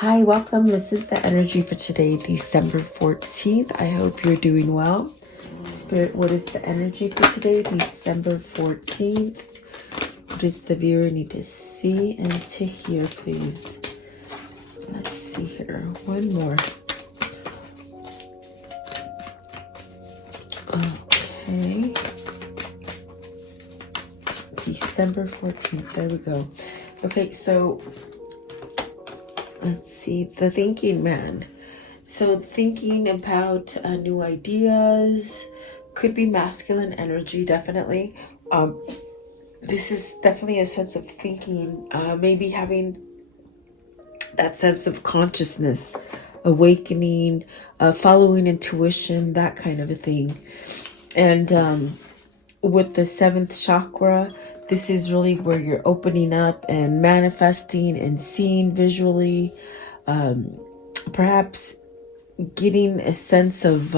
Hi, welcome. This is the energy for today, December 14th. I hope you're doing well. Spirit, what is the energy for today, December 14th? What does the viewer need to see and to hear, please? Let's see here. One more. Okay. December 14th. There we go. Okay, so let's see. The thinking man. So thinking about new ideas, could be masculine energy, definitely. This is definitely a sense of thinking, maybe having that sense of consciousness, awakening, following intuition, that kind of a thing. And with the seventh chakra, this is really where you're opening up and manifesting and seeing visually, perhaps getting a sense of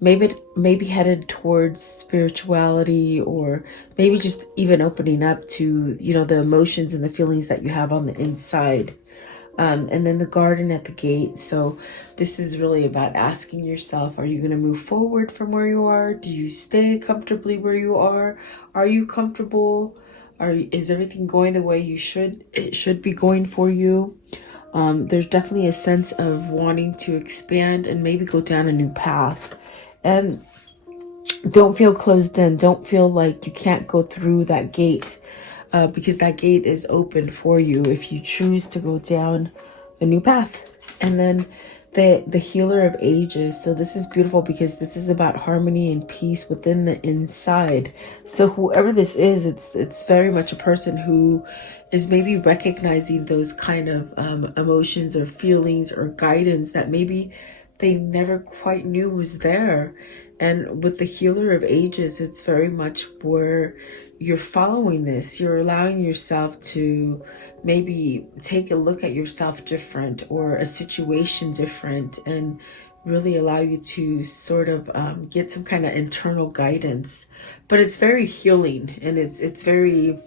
maybe headed towards spirituality, or maybe just even opening up to, the emotions and the feelings that you have on the inside. And then the garden at the gate. So this is really about asking yourself, are you going to move forward from where you are? Do you stay comfortably where you are? Are you comfortable? Is everything going the way it should be going for you? There's definitely a sense of wanting to expand and maybe go down a new path. And don't feel closed in. Don't feel like you can't go through that gate, because that gate is open for you if you choose to go down a new path. And then the healer of ages. So this is beautiful because this is about harmony and peace within the inside. So whoever this is, it's very much a person who is maybe recognizing those kind of emotions or feelings or guidance that maybe they never quite knew was there. And with the healer of ages, it's very much where you're following this. You're allowing yourself to maybe take a look at yourself different, or a situation different, and really allow you to sort of get some kind of internal guidance. But it's very healing, and it's very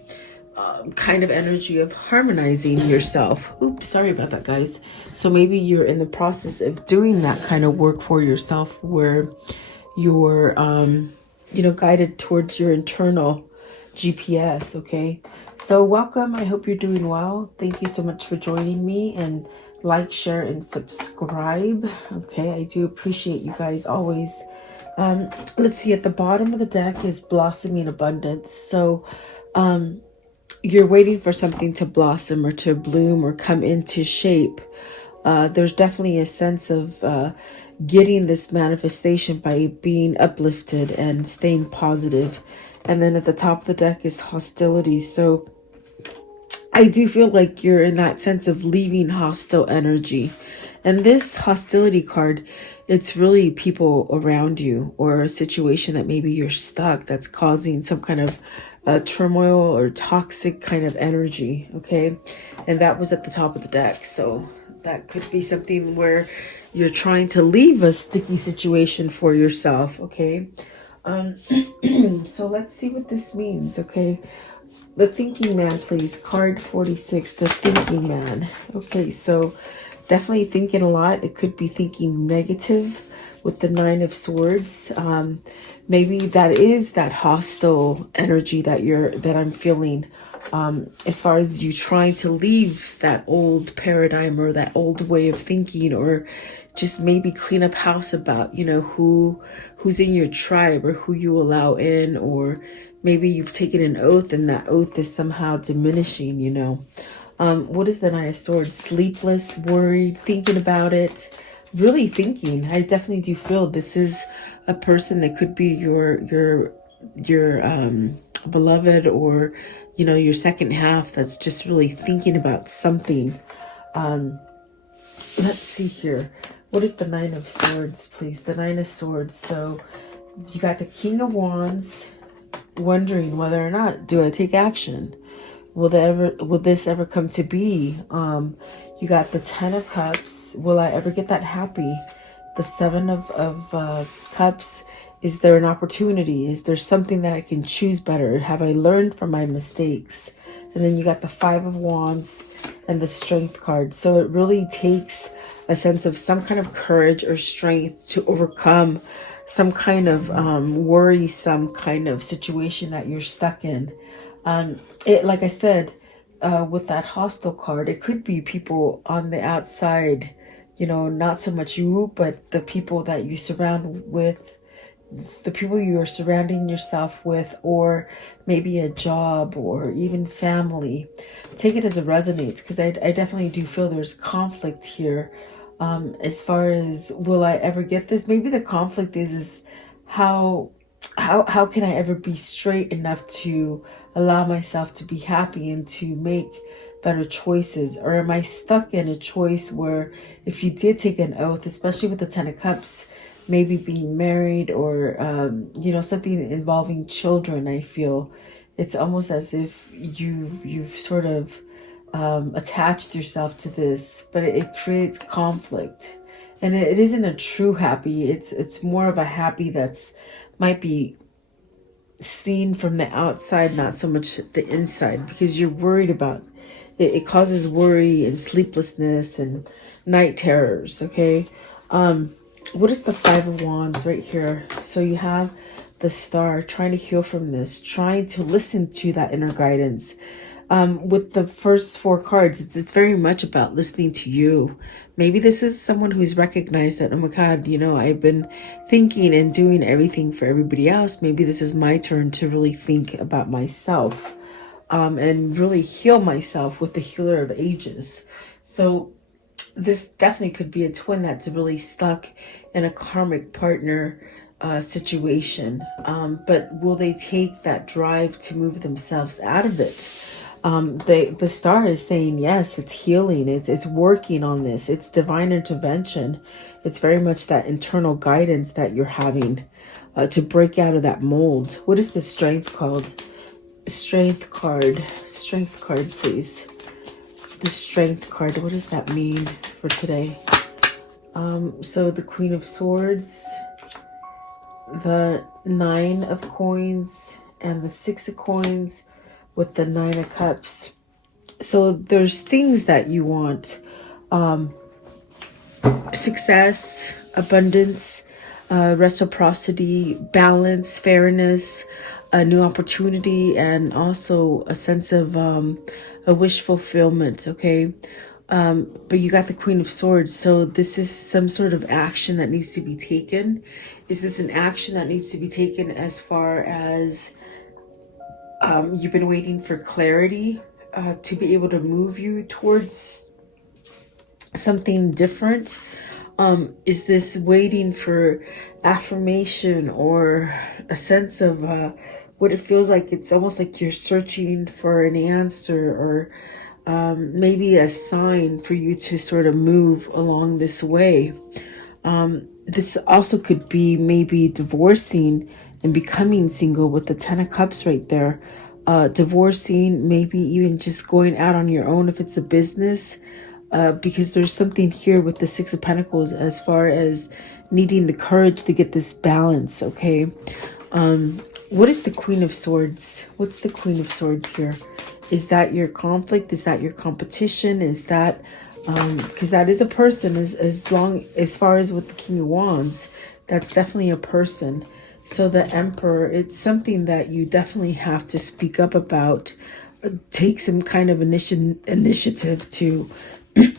kind of energy of harmonizing yourself. Oops, sorry about that, guys. So maybe you're in the process of doing that kind of work for yourself, where you're guided towards your internal GPS. Okay, so welcome. I hope you're doing well. Thank you so much for joining me, and like, share, and subscribe. Okay, I do appreciate you guys always. Let's see, at the bottom of the deck is blossoming abundance. So you're waiting for something to blossom or to bloom or come into shape. There's definitely a sense of getting this manifestation by being uplifted and staying positive. And then at the top of the deck is hostility. So I do feel like you're in that sense of leaving hostile energy. And this hostility card, it's really people around you, or a situation that maybe you're stuck, that's causing some kind of turmoil or toxic kind of energy. Okay, and that was at the top of the deck. So that could be something where you're trying to leave a sticky situation for yourself. Okay, so let's see what this means. Okay, the thinking man, please. Card 46, the thinking man. Okay, so definitely thinking a lot. It could be thinking negative with the 9 of swords. Maybe that is that hostile energy that I'm feeling, as far as you trying to leave that old paradigm or that old way of thinking, or just maybe clean up house about, who's in your tribe or who you allow in, or maybe you've taken an oath and that oath is somehow diminishing, What is the 9 of swords? Sleepless, worried, thinking about it, really thinking. I definitely do feel this is a person that could be your beloved, or your second half, that's just really thinking about something. Let's see here. What is the 9 of swords, please? The 9 of swords. So you got the King of Wands, wondering whether or not, do I take action? Will this ever come to be? You got the 10 of Cups. Will I ever get that happy? The 7 of Cups. Is there an opportunity? Is there something that I can choose better? Have I learned from my mistakes? And then you got the Five of Wands and the Strength card. So it really takes a sense of some kind of courage or strength to overcome some kind of worrisome kind of situation that you're stuck in. Like I said, with that hostile card, it could be people on the outside, not so much you, but the people that you surround with, the people you are surrounding yourself with, or maybe a job or even family. Take it as it resonates, because I definitely do feel there's conflict here. As far as, will I ever get this? Maybe the conflict is how can I ever be straight enough to allow myself to be happy and to make better choices? Or am I stuck in a choice where if you did take an oath, especially with the Ten of Cups, maybe being married or, something involving children, I feel it's almost as if you've sort of attached yourself to this, but it creates conflict. And it isn't a true happy. It's more of a happy that's might be seen from the outside, not so much the inside, because you're worried about it. It causes worry and sleeplessness and night terrors. Okay. What is the Five of Wands right here? So you have the Star, trying to heal from this, trying to listen to that inner guidance. With the first four cards, it's very much about listening to you. Maybe this is someone who's recognized that, oh my God, I've been thinking and doing everything for everybody else. Maybe this is my turn to really think about myself, and really heal myself with the Healer of Ages. So this definitely could be a twin that's really stuck in a karmic partner situation. But will they take that drive to move themselves out of it? The Star is saying, yes, it's healing. It's working on this. It's divine intervention. It's very much that internal guidance that you're having to break out of that mold. What is the Strength called? Strength card. Strength card, please. The Strength card. What does that mean for today? So the Queen of Swords, the Nine of Coins, and the Six of Coins, with the Nine of Cups. So there's things that you want. Success, abundance, reciprocity, balance, fairness, a new opportunity, and also a sense of a wish fulfillment, okay? But you got the Queen of Swords, so this is some sort of action that needs to be taken. Is this an action that needs to be taken as far as you've been waiting for clarity to be able to move you towards something different? Is this waiting for affirmation or a sense of what it feels like? It's almost like you're searching for an answer, or maybe a sign for you to sort of move along this way. This also could be maybe divorcing and becoming single with the Ten of Cups right there. Divorcing, maybe even just going out on your own if it's a business, because there's something here with the Six of Pentacles as far as needing the courage to get this balance, okay? What is the Queen of Swords? What's the Queen of Swords here? Is that your conflict? Is that your competition? Is that, because that is a person, as far as with the King of Wands, that's definitely a person. So the Emperor, it's something that you definitely have to speak up about, take some kind of initiative to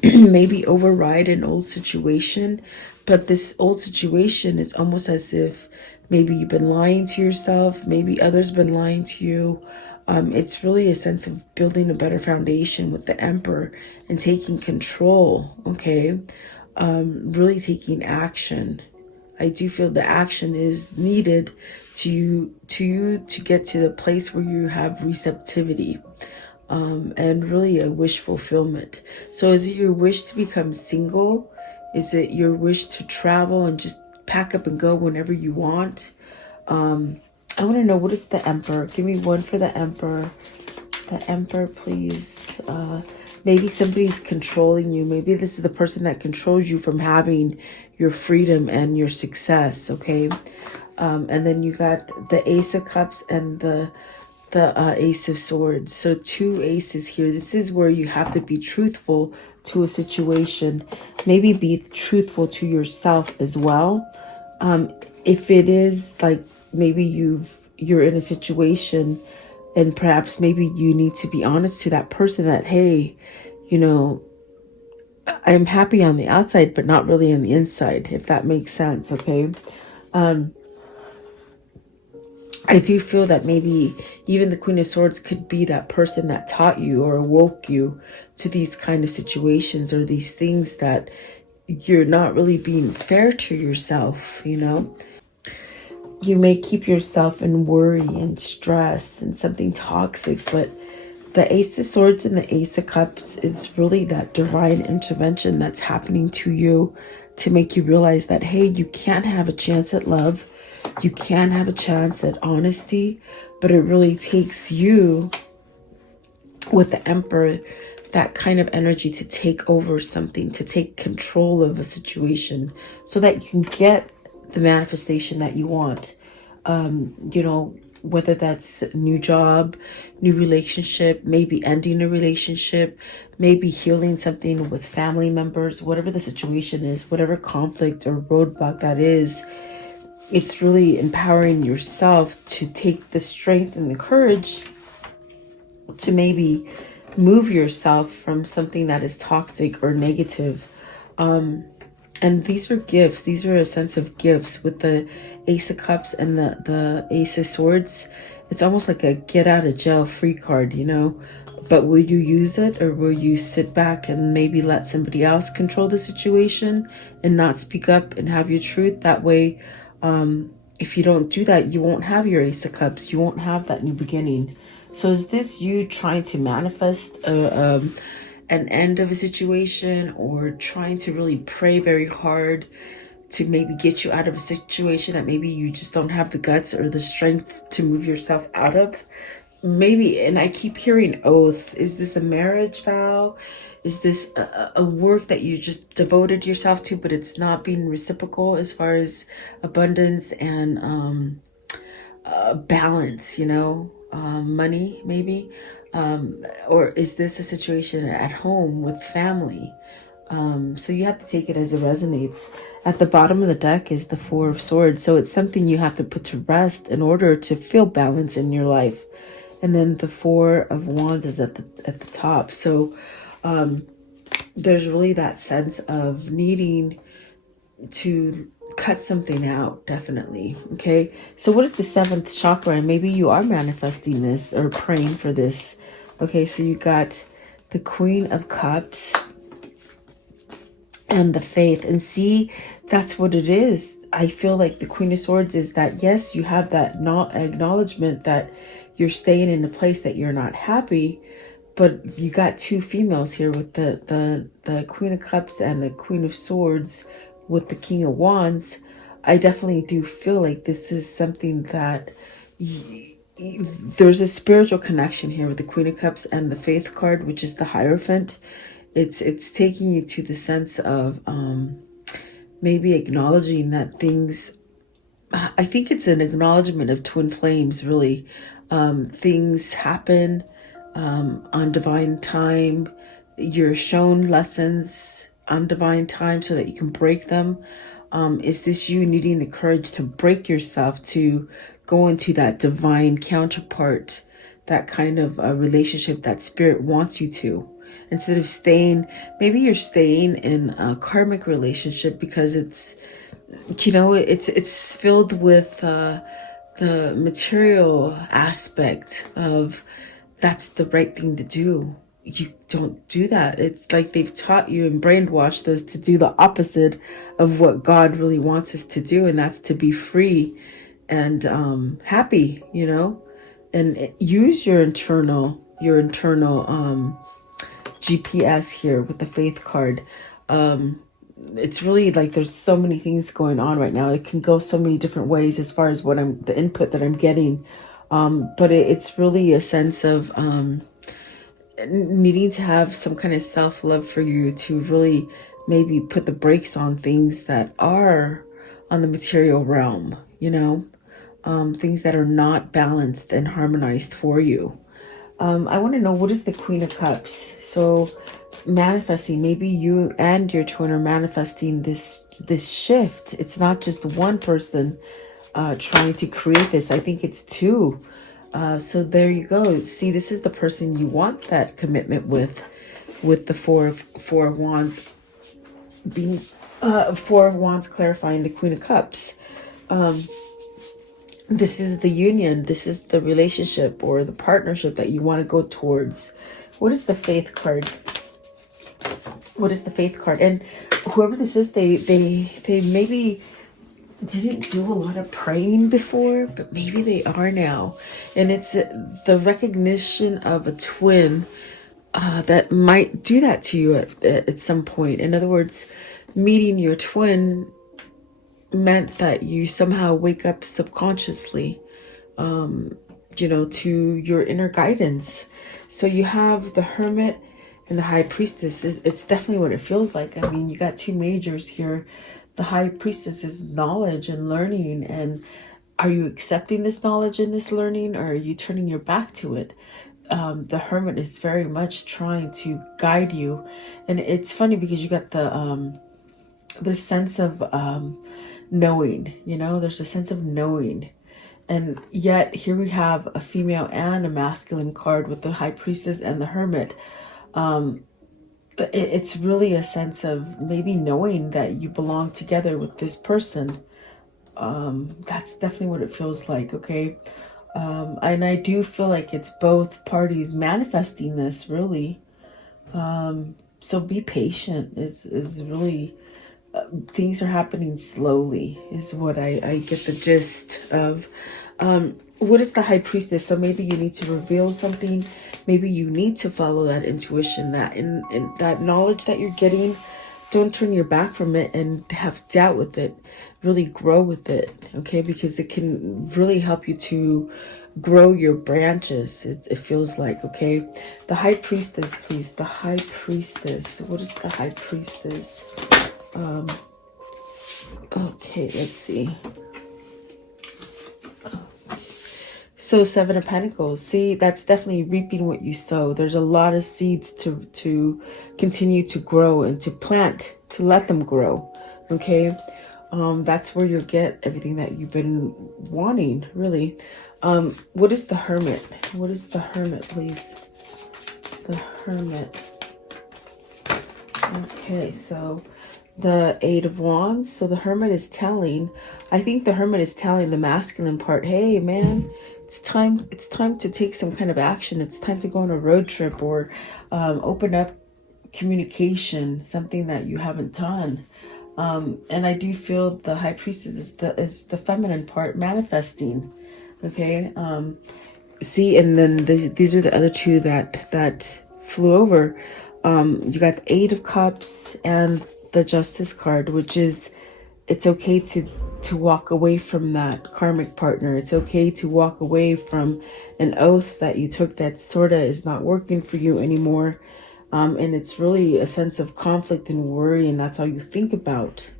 maybe override an old situation. But this old situation is almost as if maybe you've been lying to yourself, maybe others been lying to you. It's really a sense of building a better foundation with the Emperor and taking control, okay? Really taking action. I do feel the action is needed to get to the place where you have receptivity, and really a wish fulfillment. So is it your wish to become single? Is it your wish to travel and just pack up and go whenever you want? I want to know, what is the Emperor? Give me one for the Emperor. The Emperor, please. Maybe somebody's controlling you. Maybe this is the person that controls you from having your freedom and your success, okay? And then you got the Ace of Cups and the the Ace of Swords. So 2 aces here. This is where you have to be truthful to a situation. Maybe be truthful to yourself as well. If it is like maybe you're in a situation and perhaps maybe you need to be honest to that person that, hey, you know, I'm happy on the outside, but not really on the inside, if that makes sense. Okay. I do feel that maybe even the Queen of Swords could be that person that taught you or awoke you to these kind of situations or these things that you're not really being fair to yourself, you know. You may keep yourself in worry and stress and something toxic, but the Ace of Swords and the Ace of Cups is really that divine intervention that's happening to you to make you realize that, hey, you can't have a chance at love. You can have a chance at honesty, but it really takes you with the Emperor, that kind of energy to take over something, to take control of a situation so that you can get the manifestation that you want. You know, whether that's a new job, new relationship, maybe ending a relationship, maybe healing something with family members, whatever the situation is, whatever conflict or roadblock that is. It's really empowering yourself to take the strength and the courage to maybe move yourself from something that is toxic or negative. And these are gifts. These are a sense of gifts with the Ace of Cups and the Ace of Swords. It's almost like a get out of jail free card, you know. But will you use it, or will you sit back and maybe let somebody else control the situation and not speak up and have your truth? That way, if you don't do that, you won't have your Ace of Cups. You won't have that new beginning. So is this you trying to manifest an end of a situation, or trying to really pray very hard to maybe get you out of a situation that maybe you just don't have the guts or the strength to move yourself out of? Maybe, and I keep hearing oath. Is this a marriage vow? Is this a work that you just devoted yourself to, but it's not being reciprocal as far as abundance and balance, you know, money maybe? Or is this a situation at home with family? So you have to take it as it resonates. At the bottom of the deck is the Four of Swords. So it's something you have to put to rest in order to feel balance in your life. And then the Four of Wands is at the top. So there's really that sense of needing to cut something out, definitely. Okay, so what is the 7th chakra? And maybe you are manifesting this or praying for this. Okay, so you got the Queen of Cups and the Faith. And see, that's what it is. I feel like the Queen of Swords is that, yes, you have that acknowledgement that you're staying in a place that you're not happy, but you got two females here with the Queen of Cups and the Queen of Swords with the King of Wands. I definitely do feel like this is something that there's a spiritual connection here with the Queen of Cups and the Faith card, which is the Hierophant. It's taking you to the sense of maybe acknowledging that things, I think it's an acknowledgement of twin flames, really. Things happen on divine time. You're shown lessons on divine time so that you can break them. Is this you needing the courage to break yourself, to go into that divine counterpart, that kind of relationship that spirit wants you to, instead of staying, maybe you're staying in a karmic relationship because it's, you know, it's filled with the material aspect of that's the right thing to do. You don't do that. It's like they've taught you and brainwashed us to do the opposite of what God really wants us to do, and that's to be free and happy, you know, and use your internal GPS here with the Faith card. It's really like there's so many things going on right now. It can go so many different ways as far as what the input that I'm getting. But it's really a sense of needing to have some kind of self-love for you to really maybe put the brakes on things that are on the material realm, you know. things that are not balanced and harmonized for you. I want to know, what is the Queen of Cups? So manifesting, maybe you and your twin are manifesting this shift. It's not just one person trying to create this. I think it's two. So there you go. See, this is the person you want that commitment with the four of wands being Four of Wands clarifying the Queen of Cups. This is the union. This is the relationship or the partnership that you want to go towards. What is the Faith card? What is the Faith card? And whoever this is, they maybe didn't do a lot of praying before, but maybe they are now. And it's the recognition of a twin that might do that to you at some point. In other words, meeting your twin meant that you somehow wake up subconsciously, to your inner guidance. So you have the Hermit and the High Priestess. It's definitely what it feels like. I mean, you got two majors here. The High Priestess is knowledge and learning. And are you accepting this knowledge and this learning, or are you turning your back to it? The Hermit is very much trying to guide you. And it's funny because you got the sense of knowing, there's a sense of knowing. And yet here we have a female and a masculine card with the High Priestess and the Hermit. It's really a sense of maybe knowing that you belong together with this person. That's definitely what it feels like, okay? And I do feel like it's both parties manifesting this, really. So be patient is really... things are happening slowly is what I get the gist of. What is the High Priestess? So maybe you need to reveal something. Maybe you need to follow that intuition, that in that knowledge that you're getting. Don't turn your back from it and have doubt with it. Really grow with it, okay? Because it can really help you to grow your branches. It feels like, okay? The High Priestess, please. The High Priestess. What is the High Priestess? Okay, let's see. So Seven of Pentacles. See, that's definitely reaping what you sow. There's a lot of seeds to continue to grow and to plant, to let them grow. Okay. That's where you'll get everything that you've been wanting, really. What is the Hermit? What is the Hermit, please? The Hermit. Okay, so the Eight of Wands. So the Hermit is telling, I think the Hermit is telling the masculine part, hey man, it's time to take some kind of action. It's time to go on a road trip or open up communication, something that you haven't done. And I do feel the High Priestess is the feminine part manifesting. Okay. See, and then these are the other two that flew over. You got the Eight of Cups and the Justice card, which is, it's okay to walk away from that karmic partner. It's okay to walk away from an oath that you took that sort of is not working for you anymore. And it's really a sense of conflict and worry, and that's all you think about.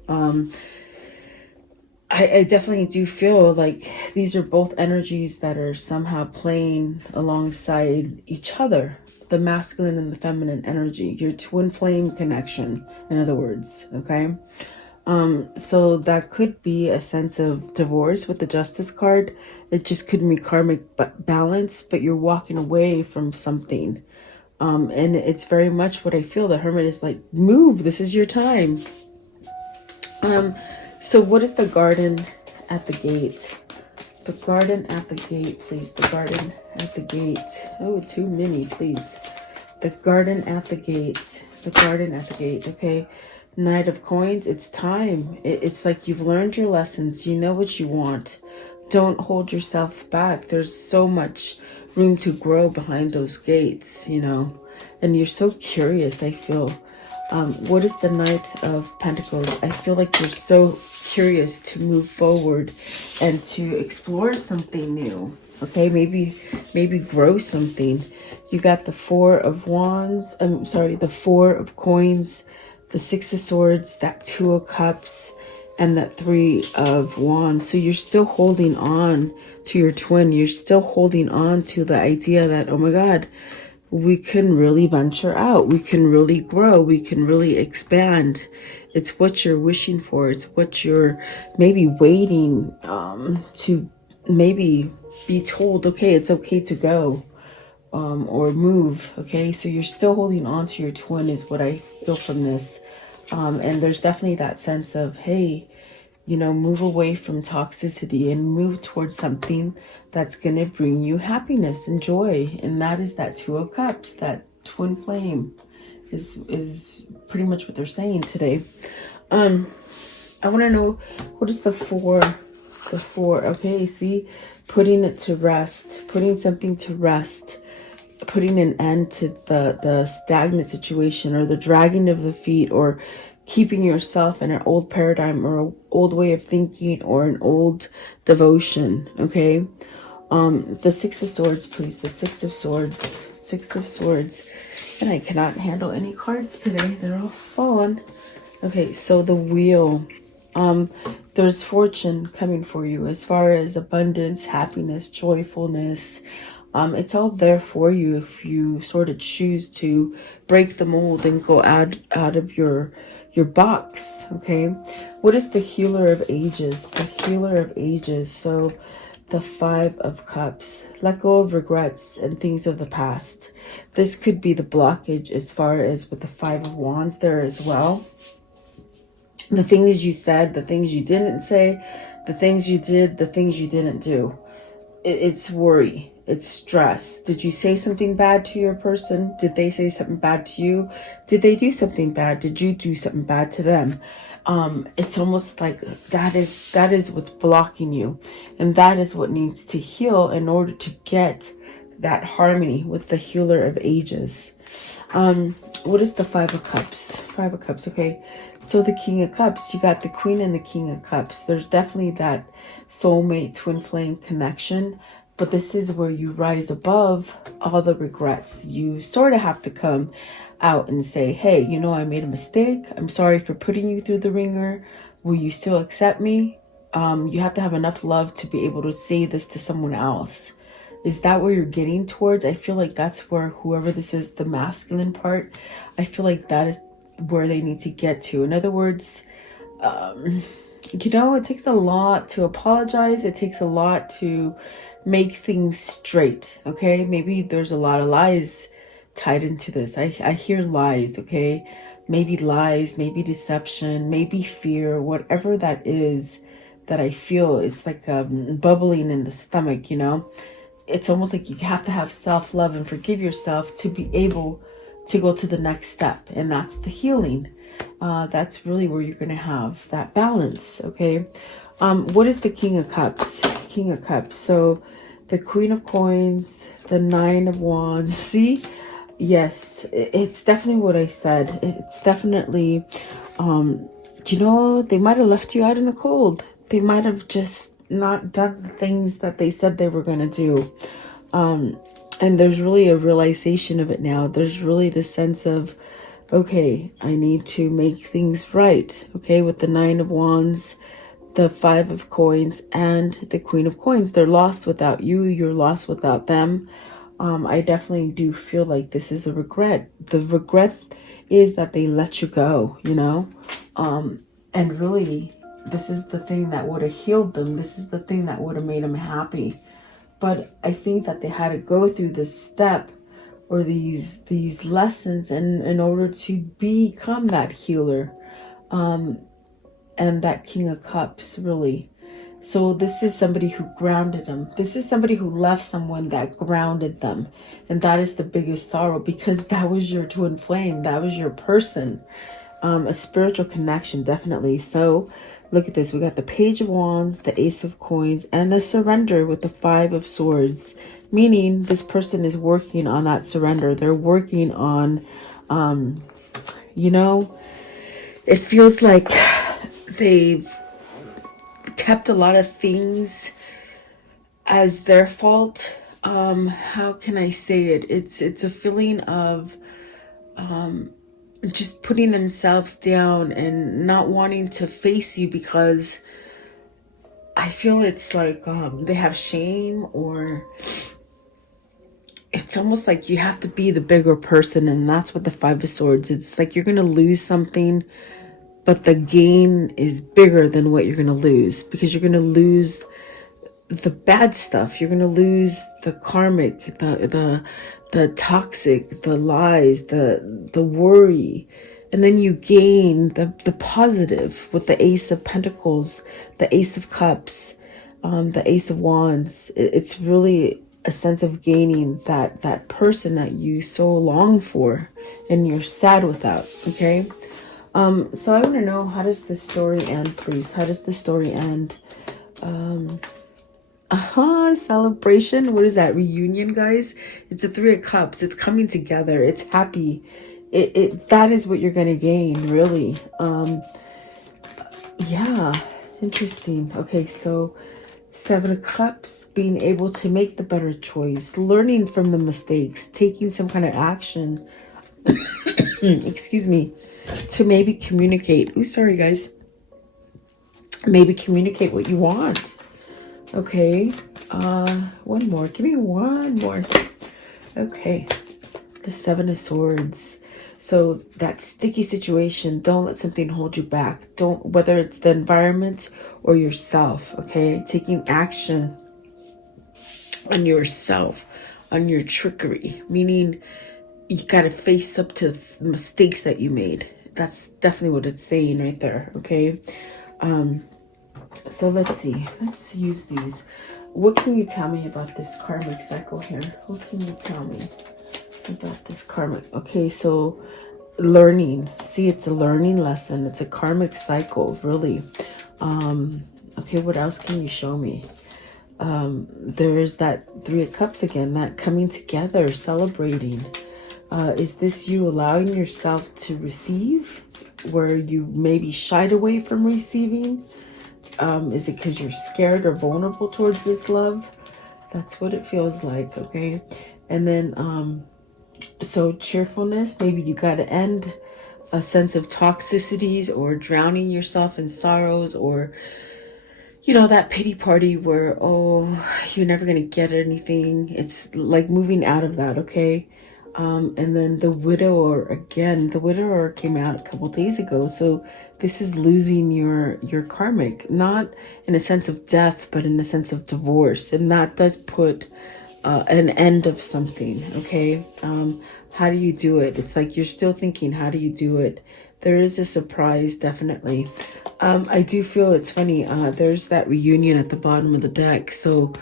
I definitely do feel like these are both energies that are somehow playing alongside each other. The masculine and the feminine energy, your twin flame connection, in other words, okay? So that could be a sense of divorce with the Justice card. It just could be karmic balance, but you're walking away from something. And it's very much what I feel. The Hermit is like, move, this is your time. So what is the Garden at the Gate? The Garden at the Gate, please. The Garden at the Gate. Oh, too many, please. The Garden at the Gate. The Garden at the Gate, okay. Knight of Coins, it's time. It's like you've learned your lessons. You know what you want. Don't hold yourself back. There's so much room to grow behind those gates, and you're so curious, I feel. What is the Knight of Pentacles? I feel like you're so curious to move forward and to explore something new. Okay, maybe grow something. You got the Four of Wands. The Four of Coins, the Six of Swords, that Two of Cups, and that 3 of Wands. So you're still holding on to your twin. You're still holding on to the idea that, oh my God, we can really venture out. We can really grow. We can really expand. It's what you're wishing for. It's what you're maybe waiting to maybe be told, okay, it's okay to go or move. Okay, so you're still holding on to your twin is what I feel from this. And there's definitely that sense of, hey, you know, move away from toxicity and move towards something that's going to bring you happiness and joy. And that is that 2 of Cups, that twin flame is pretty much what they're saying today. I want to know, what is the 4? The 4, okay, see, putting it to rest, putting something to rest, putting an end to the stagnant situation or the dragging of the feet, or keeping yourself in an old paradigm or an old way of thinking or an old devotion. Okay, the 6 of Swords, please. The 6 of Swords. 6 of Swords. And I cannot handle any cards today. They're all fallen. Okay, so the Wheel. There's fortune coming for you as far as abundance, happiness, joyfulness. It's all there for you if you sort of choose to break the mold and go out of your box. Okay, what is the Healer of Ages? The Healer of Ages. So the 5 of Cups. Let go of regrets and things of the past. This could be the blockage as far as with the 5 of Wands there as well. The things you said, the things you didn't say, the things you did, the things you didn't do. It's worry. It's stress. Did you say something bad to your person? Did they say something bad to you? Did they do something bad? Did you do something bad to them? It's almost like that is what's blocking you. And that is what needs to heal in order to get that harmony with the Healer of Ages. What is the 5 of Cups? 5 of Cups, okay. So the King of Cups, you got the Queen and the King of Cups. There's definitely that soulmate twin flame connection. But this is where you rise above all the regrets. You sort of have to come out and say, hey, you know, I made a mistake. I'm sorry for putting you through the ringer. Will you still accept me? You have to have enough love to be able to say this to someone else. Is that where you're getting towards? I feel like that's where whoever this is, the masculine part, I feel like that is where they need to get to. In other words, you know, it takes a lot to apologize. It takes a lot to make things straight. Okay, maybe there's a lot of lies tied into this. I hear lies. Okay, maybe lies, maybe deception, maybe fear, whatever that is that I feel. It's like bubbling in the stomach, you know. It's almost like you have to have self-love and forgive yourself to be able to go to the next step, and that's the healing. That's really where you're going to have that balance. Okay, what is the King of Cups? King of Cups. So the Queen of Coins, the 9 of Wands. See, yes, it's definitely what I said. It's definitely, you know, they might have left you out in the cold. They might have just not done the things that they said they were going to do. And there's really a realization of it now. There's really the sense of, okay, I need to make things right. Okay, with the 9 of Wands, the 5 of Coins, and the Queen of Coins. They're lost without you. You're lost without them. I definitely do feel like this is a regret. The regret is that they let you go, you know? And really, this is the thing that would have healed them. This is the thing that would have made them happy. But I think that they had to go through this step or these lessons in order to become that healer. And that King of Cups, really. So this is somebody who grounded them. This is somebody who left someone that grounded them. And that is the biggest sorrow, because that was your twin flame. That was your person. A spiritual connection, definitely. So look at this. We got the Page of Wands, the Ace of Coins, and the surrender with the 5 of Swords. Meaning this person is working on that surrender. They're working on, you know, it feels like they've kept a lot of things as their fault. How can I say it? It's a feeling of just putting themselves down and not wanting to face you because I feel it's like they have shame, or it's almost like you have to be the bigger person, and that's what the Five of Swords, it's like you're going to lose something, but the gain is bigger than what you're going to lose, because you're going to lose the bad stuff. You're going to lose the karmic, the toxic, the lies, the worry. And then you gain the positive with the Ace of Pentacles, the Ace of Cups, the Ace of Wands. It's really a sense of gaining that person that you so long for and you're sad without. Okay. So I want to know, how does this story end, please? How does the story end? Celebration. What is that? Reunion, guys. It's a Three of Cups. It's coming together. It's happy. That is what you're going to gain, really. Yeah, interesting. Okay, so Seven of Cups, being able to make the better choice, learning from the mistakes, taking some kind of action, excuse me, to maybe communicate. Oh, sorry, guys. Maybe communicate what you want. Okay, one more. Give me one more. Okay, the Seven of Swords. So that sticky situation, don't let something hold you back. Don't, whether it's the environment or yourself, okay? Taking action on yourself, on your trickery, meaning you got to face up to the mistakes that you made. That's definitely what it's saying right there, okay? So let's see. Let's use these. What can you tell me about this karmic cycle here? What can you tell me about this karmic? Okay, so learning. See, it's a learning lesson. It's a karmic cycle, really. Okay, what else can you show me? There is that Three of Cups again, that coming together, celebrating. Is this you allowing yourself to receive, where you maybe shied away from receiving? Is it because you're scared or vulnerable towards this love? That's what it feels like, okay? And then, so cheerfulness, maybe you got to end a sense of toxicities or drowning yourself in sorrows, or, you know, that pity party where, oh, you're never going to get anything. It's like moving out of that, okay? And then the widower, again, the widower came out a couple days ago. So this is losing your karmic, not in a sense of death, but in a sense of divorce. And that does put an end of something, okay? How do you do it? It's like you're still thinking, how do you do it? There is a surprise, definitely. I do feel it's funny. There's that reunion at the bottom of the deck. So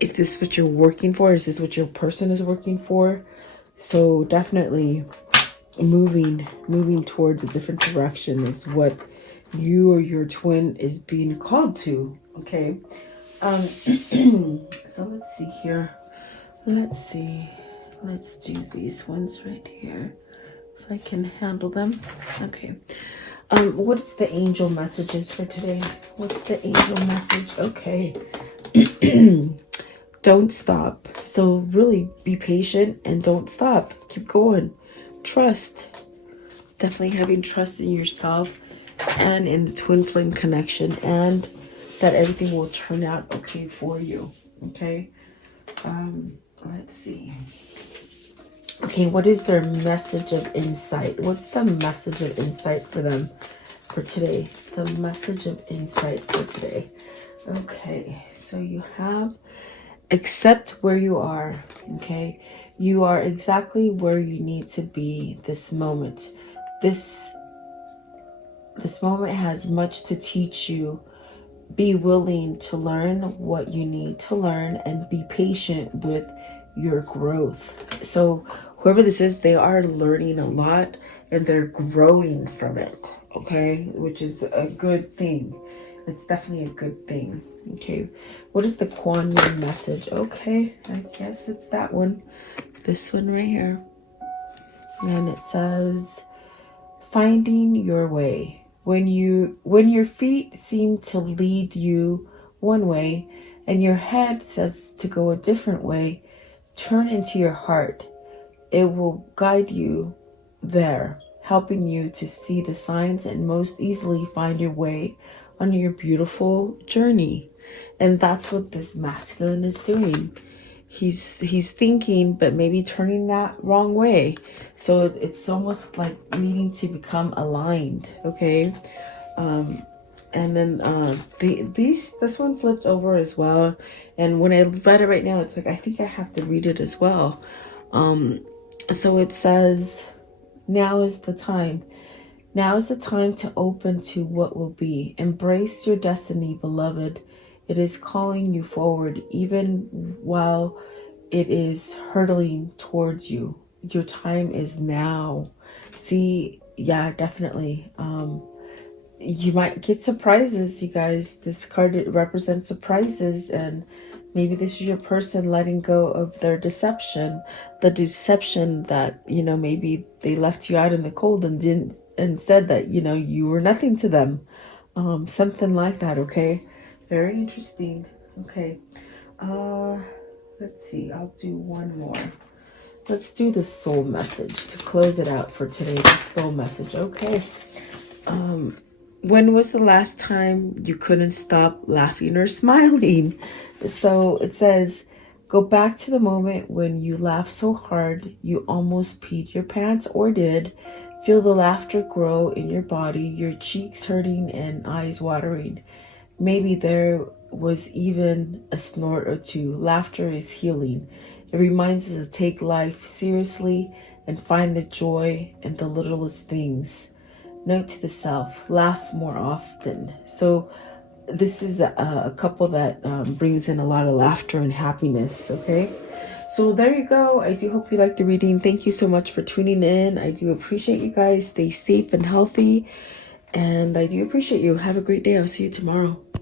is this what you're working for? Is this what your person is working for? So definitely moving towards a different direction is what you or your twin is being called to, okay? So let's see here. Let's see. Let's do these ones right here, if I can handle them. Okay. What is the angel messages for today? What's the angel message? Okay. Don't stop. So really be patient and don't stop. Keep going. Trust. Definitely having trust in yourself and in the twin flame connection, and that everything will turn out okay for you. Okay. Let's see. Okay, what is their message of insight? What's the message of insight for them for today? The message of insight for today. Okay, so you have accept where you are, okay? You are exactly where you need to be this moment. This moment has much to teach you. Be willing to learn what you need to learn and be patient with your growth. So whoever this is, they are learning a lot and they're growing from it, okay? Which is a good thing. It's definitely a good thing. Okay, what is the Kuan Yin message? Okay, I guess it's that one. This one right here. And it says, finding your way. When your feet seem to lead you one way and your head says to go a different way, turn into your heart. It will guide you there, helping you to see the signs and most easily find your way on your beautiful journey. And that's what this masculine is doing. He's thinking, but maybe turning that wrong way. So it's almost like needing to become aligned. Okay. And then this one flipped over as well. And when I read it right now, it's like I think I have to read it as well. So it says, now is the time. Now is the time to open to what will be. Embrace your destiny, beloved. It is calling you forward, even while it is hurtling towards you. Your time is now. See, yeah, definitely. You might get surprises, you guys. This card, it represents surprises, and maybe this is your person letting go of their deception. The deception that, you know, maybe they left you out in the cold and said that, you know, you were nothing to them. Something like that, okay? Very interesting. Okay. Let's see. I'll do one more. Let's do the soul message to close it out for today. The soul message. Okay. When was the last time you couldn't stop laughing or smiling? So it says, go back to the moment when you laughed so hard you almost peed your pants or did. Feel the laughter grow in your body, your cheeks hurting and eyes watering. Maybe there was even a snort or two. Laughter is healing. It reminds us to take life seriously and find the joy in the littlest things. Note to the self, laugh more often. So this is a couple that brings in a lot of laughter and happiness, okay? So there you go. I do hope you liked the reading. Thank you so much for tuning in. I do appreciate you guys. Stay safe and healthy. And I do appreciate you. Have a great day. I'll see you tomorrow.